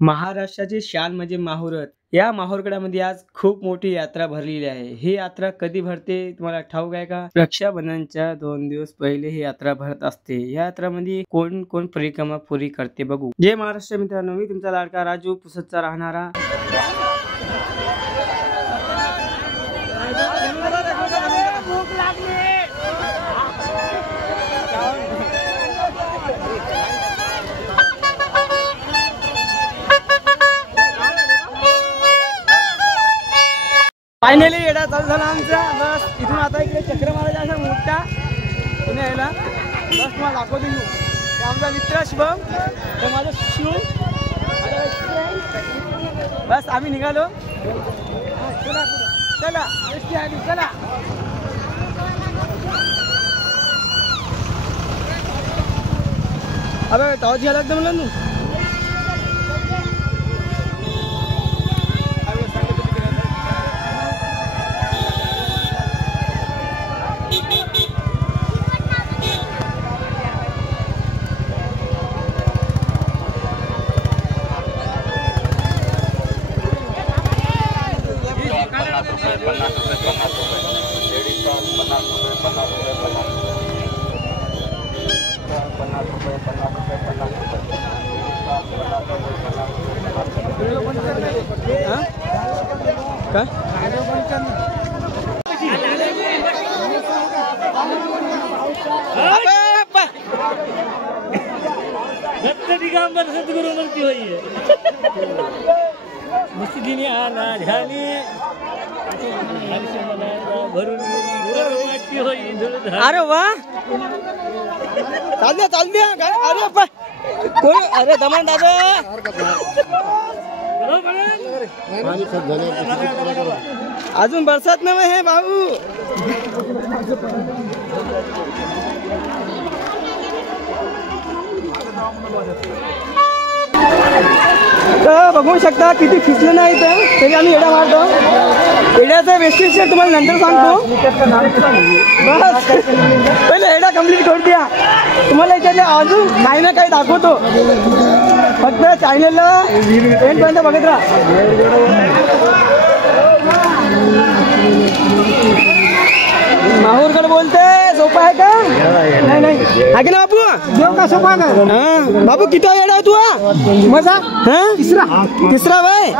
महाराष्ट्राची शान म्हणजे माहुरत. या माहुरगडामध्ये आज खूप मोठी यात्रा भरलेली आहे. ही यात्रा कधी भरते तुम्हाला ठाऊक आहे का? रक्षाबंधनच्या 2 दिवस पहिले ही यात्रा भरत असते. या यात्रामध्ये कोण कोण परिक्रमा पुरी करते बघू. जय महाराष्ट्र मित्रांनो, मी तुमचा लाडका राजू पुसदचा राहणारा. फायनली येडा चालू झाला आमचा. बस इथून आता इकडे चक्र मारायचा असा मोठा पुणे यायला. बस तुम्हाला दाखवतो मी. आमचा मित्र शुभम, तर माझं शिव. बस आम्ही निघालो. चला चला एसटी आली, चला. अबे टावची आला एकदम म्हणून दिगंबर सद्गुरु मूर्ती होई मुस्लिमी आला ध्यानी भरून होई. अरे वा, चाल द्या. अरे कोण? अरे दमन दादा अजून बरसात नव्हे हे भाऊ. तर बघू शकता किती फिसलं नाही तर तरी आम्ही येडा मारतो. येड्याचं वैशिष्ट्य तुम्हाला नंतर सांगतो. बस पहिले येडा कम्प्लीट करू द्या. तुम्हाला याच्यातले अजून काही ना काही दाखवतो. फक्त चॅनलला एंडपर्यंत बघत राहा. माहूरगड बोलते सोपा आहे का? नाही आहे ना बापू. देव का सोपा का बापू? किती येडा तू? मजा तिसरा भाई.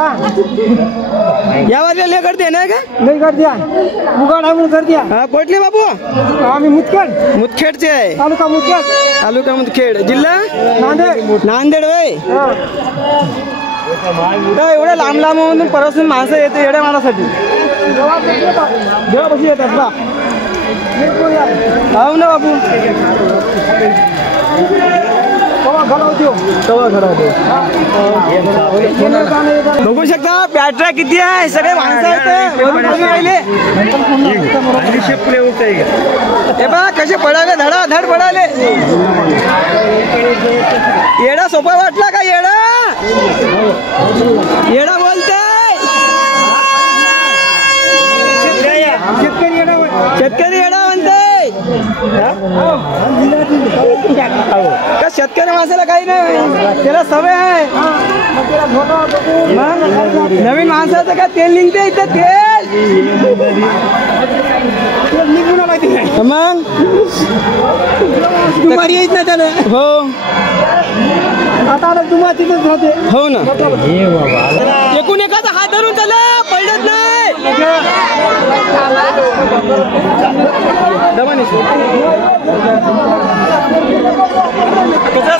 या वाजल्या ले करते नाही का? नाही करते उघड आहे कर द्या. कोटले बापू? आम्ही मुदखेडचे आहे. तालुका मुदखेड, जिल्हा नांदेड भाई. एवढ्या लांब मधून परवासून माणसं येते येड्या मारासाठी. देवापाशी येतात ना. हो ना बाबू. बघू शकता बॅटऱ्या किती आहे. सगळे माणसं आहेत हे बघा कसे पडाले, धडाधड पडाले. येडा सोपा वाटला का? येडा बोलते. शेतकरी येडा म्हणते का? शेतकरी माणसाला काही नाही, त्याला सवय आहे. नवीन माणसाचं का तेल निघते इथं. तेल निघून माहिती नाही मग तुम्हाला येत नाही त्याला. हो आता तुम्हाला तिथेच राहते. हो ना. एकूण एखादा हात धरून त्याला पडत नाही.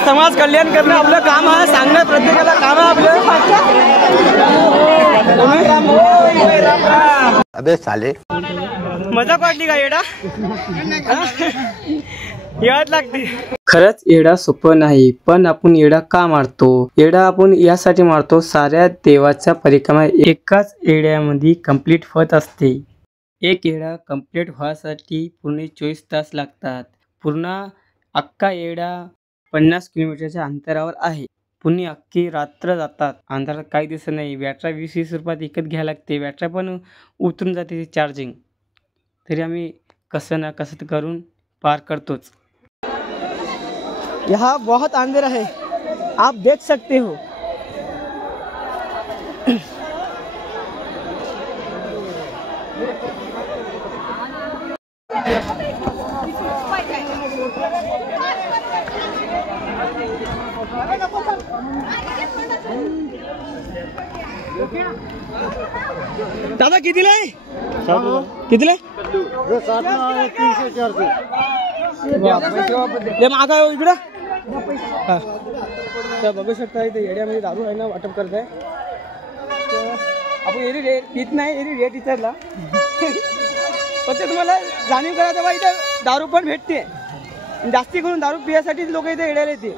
समाज कल्याण करणं आपलं काम आहे. सांगणं प्रत्येकाला काम आहे आपलं. अबे साले मजा वाटली का? येडा याद लागते. खरंच येडा सोपं नाही, पण आपण येडा का मारतो? येडा आपण यासाठी मारतो, साऱ्या देवाच्या परिक्रमा एकाच येड्यामध्ये कंप्लीट होत असते. एक येडा कंप्लीट व्हायसाठी पूर्ण 24 तास लागतात. पूर्ण अख्खा येडा 50 किलोमीटरच्या अंतरावर आहे. पुणे अख्खी रात्र जातात. अंधारात काही दिसत नाही. बॅटऱ्या 20-20 रुपयात विकत घ्यायला लागते. बॅटऱ्या पण उतरून जाते चार्जिंग. तरी आम्ही कसं ना कसं करून पार करतोच. यहाँ बहुत अंधेरा है, आप देख सकते हो. दादा कितीला आहे? कितीला आहे? मागा इकडं हा तर बघू शकता इथे एरियामध्ये दारू आहे ना वाटप करत आहे. आपण एरी रेट पित नाही, एरी रेट विचारला पण ते तुम्हाला जाणीव करायचं बा इथे दारू पण भेटते. जास्ती करून दारू पिण्यासाठी लोक इथे येण्याला येते.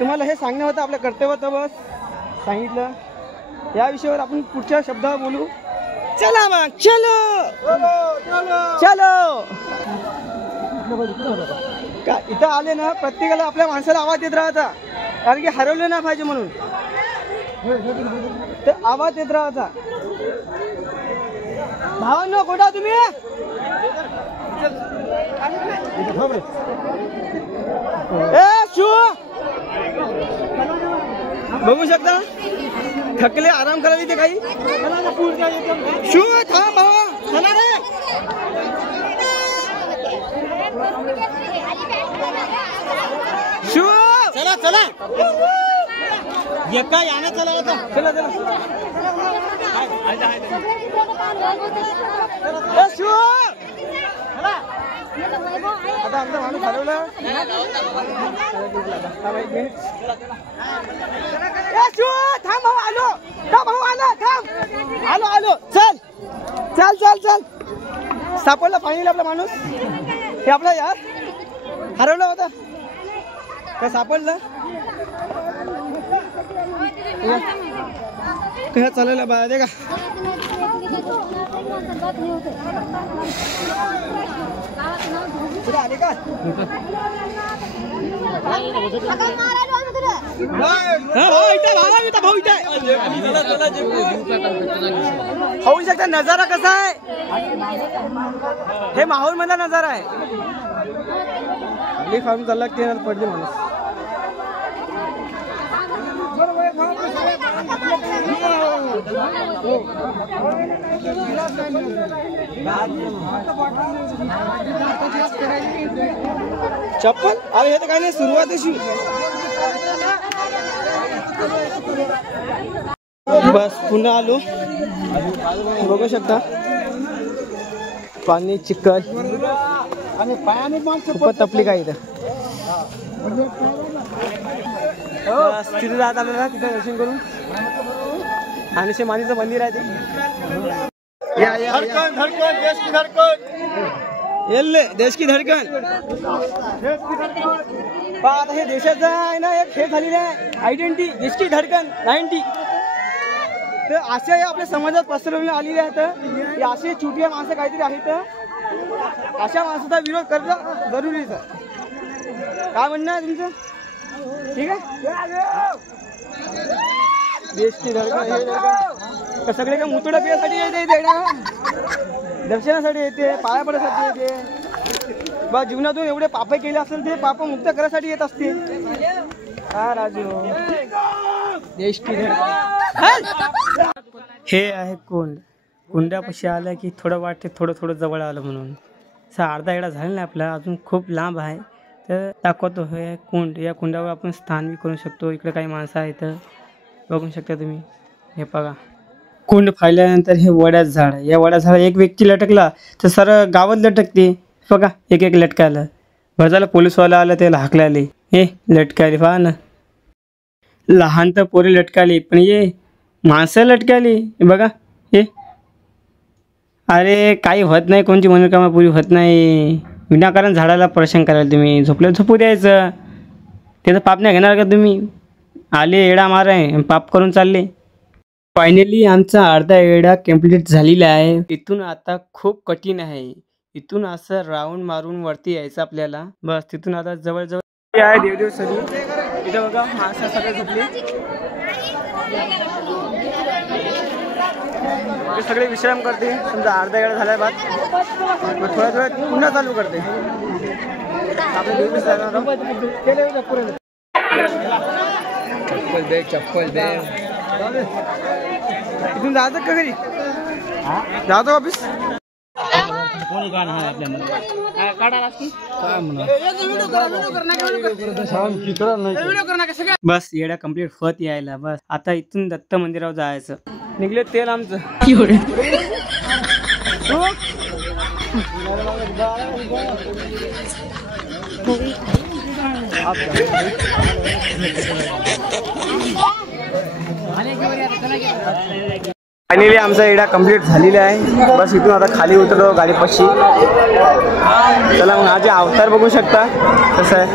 तुम्हाला हे सांगणं होतं, आपलं कर्तव्य होतं, बस सांगितलं. या विषयावर आपण पुढच्या शब्दावर बोलू. चला मग चलो चलो. का इथं आले ना प्रत्येकाला आपल्या माणसाला आवाज देत राहायचा, कारण की हरवले ना पाहिजे म्हणून तर आवाज देत राहायचा. भावांनो कुठं तुम्ही? बघू शकता थकले, आराम करायला इथे काही शू थांब भावा शू चला चला एका यानं चला होता. चला चला शू आता आमचा माणूस हरवला. थांब भाऊ आलो, थांब भाऊ आलो, थांब आलो आलो. चल चल चल चल. सापडला फायनली आपला माणूस. हे आपला यार हरवला होता काय सापडलं. काय चालवलं बा दे का. आले का होऊ शकता. नजारा कसा आहे, हे माहोल मधला नजारा आहे. फार्म चालला ते पडले माणूस. चप्पल अरे हे तर काय नाही, सुरुवात अशी. बस पुन्हा आलो. बघू शकता पाणी चिखल आणि पायाने खूपच तपली काय इथं. तिथे जात आलो ना, तिथं दर्शन करून. आणि शे मानीचं मंदिर आहे ते. देश की धडकन. आता हे देशाचं आहे ना एक हे झालेलं आहे आयडेंटिटी, देश की धडकन 90. तर अशा या आपल्या समाजात पसरवण्यात आलेले आहेत. असे चुटिया माणसं काहीतरी आहेत, अशा माणसाचा विरोध करणं जरुरीच आहे. काय म्हणणं आहे तुमचं? ठीक आहे. देश की धडकन सगळे काय मुतडा पिण्यासाठी येते, दर्शनासाठी येते, पाया पडण्यासाठी येते. बा जीवनातून एवढे पाप केले असेल ते पाप मुक्त करण्यासाठी येत असते. हा राजू देश की धडकन. हे आहे कुंड. कुंडापाशी आलं की थोडं वाटते थोडं थोडं जवळ आलं म्हणून. असा अर्धा एवढा झाला नाही आपला, अजून खूप लांब आहे. तर दाखवतो हे कुंड. या कुंडावर आपण स्नान बी करू शकतो. इकडे काही माणसं आहेत बघू शकता तुम्ही. हे बघा कुंड पाहिल्यानंतर हे वड्याचं झाड. या वड्याचं झाड एक व्यक्ती लटकला तर सारं गावात लटकते. बघा एक एक लटकायला. बरं झालं पोलीसवाला आलं त्याला हाकलायले. हे लटकायले पहा ना. लहान तर पोरी लटकाली पण ये माणसं लटकाली. बघा हे. अरे काही होत नाही, कोणची मनोकामना पुरी होत नाही. विनाकारण झाडाला परेशान करायला तुम्ही. झोपल्याला झोपू द्यायचं. त्याचं पाप नाही घेणार का तुम्ही? आले एडा माराय पाप करून चालले. फायनली आमचा अर्धा एडा कंप्लीट झालेला आहे. इथून आता खूप कठीण आहे. इथून असं राऊंड मारून वरती यायचं आपल्याला. बस तिथून आता जवळजवळ आहे देवदेव सरी. इथं बघा माणसं सगळे झोपले. ते सगळे विश्राम करते. समजा अर्धा एडा झालाय बाद, थोड्या थोड्यात पुन्हा चालू करते. आपले देवदेव चप्पल दे, चप्पल दे. इथून जायचं का घरी? जातो वापिस. बस येडा कंप्लीट फत यायला. बस आता इथून दत्त मंदिरावर जायचं. निघले तेल आमचं. फायनली आमचा येडा कंप्लीट झालेला आहे. बस इथून आता खाली उतरतो गाडीपाशी. चला मग आज अवतार बघू शकता कसं आहे.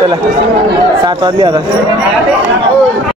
चला 7 वाजले आता.